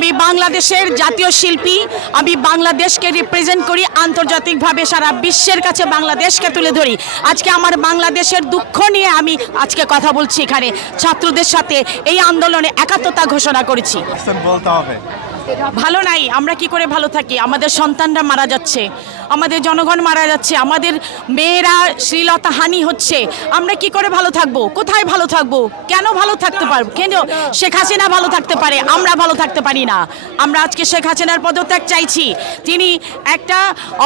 আমি বাংলাদেশের জাতীয় শিল্পী, আমি বাংলাদেশকে রিপ্রেজেন্ট করি, আন্তর্জাতিকভাবে সারা বিশ্বের কাছে বাংলাদেশকে তুলে ধরি। আজকে আমার বাংলাদেশের দুঃখ নিয়ে আমি আজকে কথা বলছি এখানে। ছাত্রদের সাথে এই আন্দোলনে একাত্মতা ঘোষণা করেছি। বলতে হবে। ভালো নাই, আমরা কি করে ভালো থাকি? আমাদের সন্তানরা মারা যাচ্ছে, আমাদের জনগণ মারা যাচ্ছে, আমাদের মেয়েরা শ্লীলতা হানি হচ্ছে, আমরা কি করে ভালো থাকব? কোথায় ভালো থাকব? কেন ভালো থাকতে পারব কেন শেখ হাসিনা ভালো থাকতে পারে? আমরা ভালো থাকতে পারি না। আমরা আজকে শেখ হাসিনার পদত্যাগ চাইছি। তিনি একটা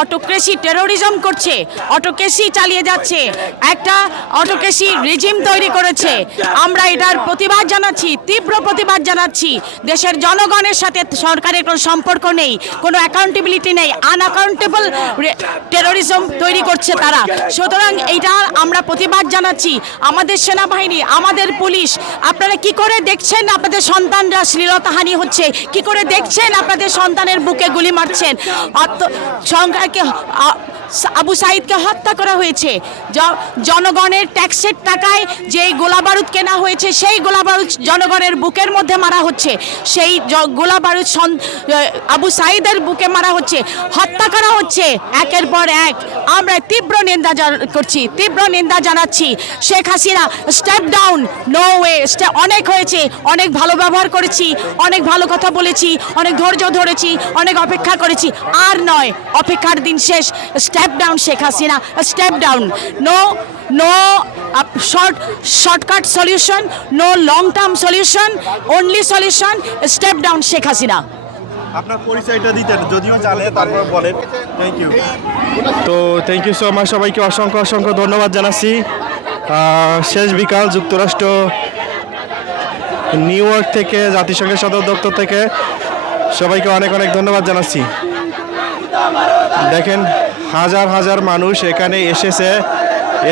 অটোক্রেসি টেরোরিজম করছে, অটোক্রেসি চালিয়ে যাচ্ছে, একটা অটোক্রেসি রেজিম তৈরি করেছে। আমরা এটার প্রতিবাদ জানাচ্ছি, তীব্র প্রতিবাদ জানাচ্ছি। দেশের জনগণের সাথে সরকারের কোনো সম্পর্ক নেই, কোনো অ্যাকাউন্টেবিলিটি নেই আনঅ্যাকাউন্টেবল টেরোরিজম তৈরি করছে তারা। সুতরাং এইটা আমরা প্রতিবাদ জানাচ্ছি। আমাদের সেনাবাহিনী, আমাদের পুলিশ, আপনারা কি করে দেখছেন আপনাদের সন্তানরা শ্লীলতাহানি হচ্ছে? কি করে দেখছেন আপনাদের সন্তানের বুকে গুলি মারছেন? সংখ্যাকে আবু সাইদকে হত্যা করা হয়েছে। জনগণের ট্যাক্সের টাকায় যেই গোলাবারুদ কেনা হয়েছে, সেই গোলাবারুদ জনগণের বুকের মধ্যে মারা হচ্ছে। সেই গোলাবারুদ আবু সাইদের বুকে মারা হচ্ছে। হত্যা করা হচ্ছে একের পর এক। আমরা তীব্র নিন্দা করছি, তীব্র নিন্দা জানাচ্ছি। Sheikh Hasina step down no way অনেক হয়েছে, অনেক ভালো ব্যবহার করেছি, অনেক ভালো কথা বলেছি, অনেক ধৈর্য ধরেছি, অনেক অপেক্ষা করেছি। আর নয়, অপেক্ষার দিন শেষ। Step down Sheikh Hasina step down no no short shortcut solution no long term solution only solution step down Sheikh Hasina আপনার পরিচয়টা দিতেন যদিও জানে তারপর বলেন। থ্যাংক ইউ তো থ্যাংক ইউ সো মাচ সবাইকে অসংখ্য অসংখ্য ধন্যবাদ জানাচ্ছি। শেষ বিকাল যুক্তরাষ্ট্র নিউ ইয়র্ক থেকে জাতিসংঘের সদর দপ্তর থেকে। সবাইকে অনেক অনেক ধন্যবাদ জানাচ্ছি। দেখেন হাজার হাজার মানুষ এখানে এসেছে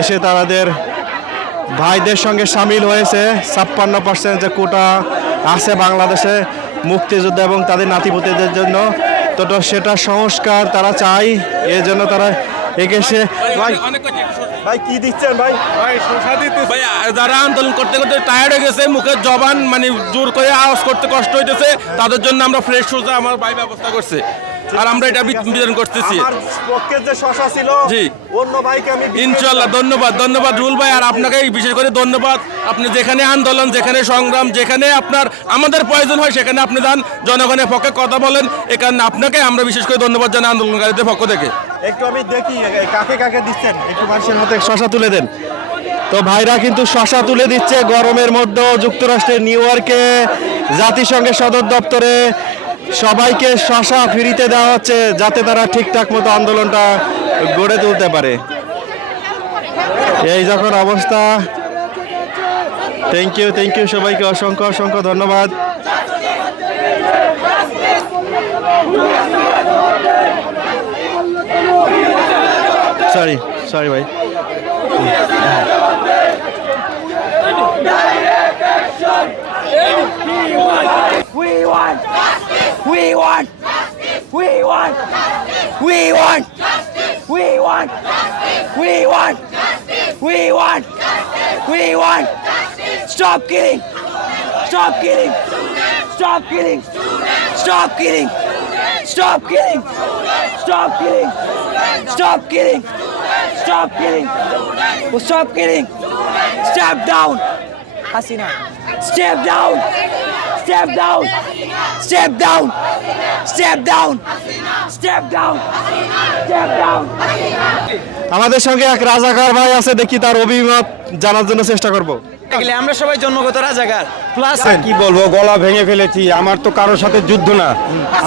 এসে তাদের ভাইদের সঙ্গে সামিল হয়েছে। ছাপ্পান্ন পার্সেন্ট যে কোটা আছে বাংলাদেশে মুক্তিযুদ্ধ এবং তাদের নাতিপুতিদের জন্য। তো তো সেটা সংস্কার তারা চায় এর জন্য তারা এগেছে। ভাই ভাই কি দিচ্ছেন ভাই? ভাই যারা আন্দোলন করতে করতে টায়ার্ড হয়ে গেছে মুখের জবান মানে জোর করে আওয়াজ করতে কষ্ট হইতেছে তাদের জন্য আমরা ফ্রেশ সোজা আমার ভাই ব্যবস্থা করছে। আর আমরা এটা বিতরণ করতেছি। আমার যে শশা ছিল জি। অন্য ভাইকে আমি ইনশাল্লাহ ধন্যবাদ ধন্যবাদ রুল ভাই। আর আপনাকে বিশেষ করে ধন্যবাদ। আপনি যেখানে আন্দোলন যেখানে সংগ্রাম যেখানে আপনার আমাদের প্রয়োজন হয় সেখানে আপনি যান। জনগণের পক্ষে কথা বলেন। এ কারণে আপনাকে আমরা বিশেষ করে ধন্যবাদ জানাই আন্দোলনকারীদের পক্ষ থেকে। একটু আমি দেখি কাকে কাকে দিচ্ছেন? একটু মানুষের মধ্যে শশা তুলে দেন। তো ভাইরা কিন্তু শশা তুলে দিচ্ছে গরমের মধ্যে যুক্তরাষ্ট্রের নিউ ইয়র্কে জাতিসংঘের সদর দপ্তরে। সবাইকে শশা ফিরিতে দেওয়া হচ্ছে যাতে তারা ঠিকঠাক মতো আন্দোলনটা গড়ে তুলতে পারে। এই যখন অবস্থা থ্যাংক ইউ থ্যাংক ইউ সবাইকে অসংখ্য অসংখ্য ধন্যবাদ। সরি সরি ভাই। We want, we want, we want, we want, justice. we want, we want, we want, we want. Stop killing, stop killing, stop killing, stop killing, stop killing, stop killing, stop killing, stop killing, stop killing. Step down, Hasina. Step down. Step down. Step down. Step down. Step down. Step down. আমাদের সঙ্গে এক রাজাকার ভাই আছে দেখি তার অভিমত জানার জন্য চেষ্টা করব গেলে আমরা সবাই জন্মগত রাজাকার প্লাস কি বলব গলা ভেঙে ফেলেছি আমার তো কারোর সাথে যুদ্ধ না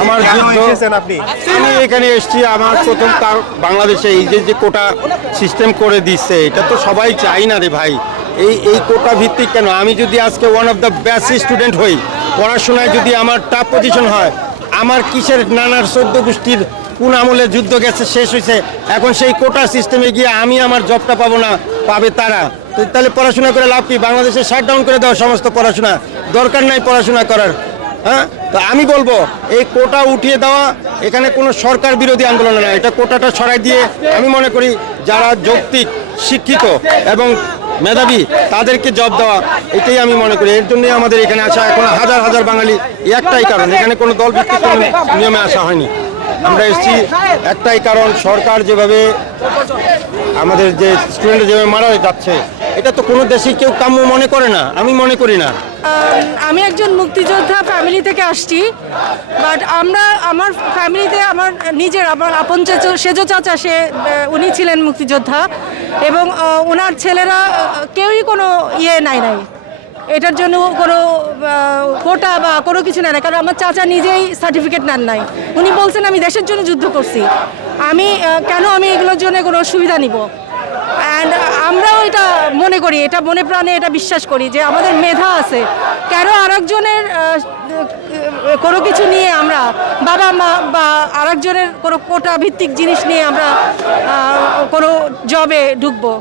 আমার যুদ্ধ এসেছেন আপনি আমি এখানে এসেছি আমার প্রথম তার বাংলাদেশে এই যে যে কোটা সিস্টেম করে দিচ্ছে এটা তো সবাই চাই না রে ভাই এই এই কোটা ভিত্তিক কেন আমি যদি আজকে one of the best student হই পড়াশোনায় যদি আমার টাফ পজিশন হয়, আমার কিসের নানার চোদ্দ গোষ্ঠীর কোন আমলে যুদ্ধ গেছে, শেষ হয়েছে, এখন সেই কোটা সিস্টেমে গিয়ে আমি আমার জবটা পাবো না, পাবে তারা। তাহলে পড়াশোনা করে লাভ কি? বাংলাদেশে শাট ডাউন করে দেওয়া সমস্ত পড়াশোনা। দরকার নাই পড়াশোনা করার হ্যাঁ? তো আমি বলব, এই কোটা উঠিয়ে দেওয়া, এখানে কোনো সরকার বিরোধী আন্দোলন না, এটা কোটাটা ছড়াই দিয়ে আমি মনে করি যারা যৌক্তিক, শিক্ষিত এবং মেধাবী, তাদেরকে জব দেওয়া, এটাই আমি মনে করি। এর জন্যই আমাদের এখানে আসা, এখন হাজার হাজার বাঙালি একটাই কারণ। এখানে কোনো দল ভিত্তিক নিয়মে আসা হয়নি। আমরা এসেছি, একটাই কারণ, সরকার যেভাবে আমাদের যে স্টুডেন্ট যেভাবে মারা যাচ্ছে এটা তো কোনো দেশেই কেউ কাম্য মনে করে না, আমি মনে করি না। আমি একজন মুক্তিযোদ্ধা ফ্যামিলি থেকে আসছি। বাট আমরা, আমার ফ্যামিলিতে আমার নিজের, আমার আপন চেচো, সেজো চাচা, সে উনি ছিলেন মুক্তিযোদ্ধা। এবং ওনার ছেলেরা কেউই কোনো ইয়ে নাই নাই। এটার জন্য কোনো কোটা বা কোনো কিছু নেয় না কারণ আমার চাচা নিজেই সার্টিফিকেট নেন নাই। উনি বলছেন, আমি দেশের জন্য যুদ্ধ করছি। আমি কেন আমি এগুলোর জন্য কোনো সুবিধা নিব? এটা মনে করি, এটা মনে প্রাণে এটা বিশ্বাস করি যে আমাদের মেধা আছে। কেন আর একজনের কোনো কিছু নিয়ে আমরা বাবা মা বা আরেকজনের কোনো কোটা ভিত্তিক জিনিস নিয়ে আমরা কোনো জবে ঢুকবো।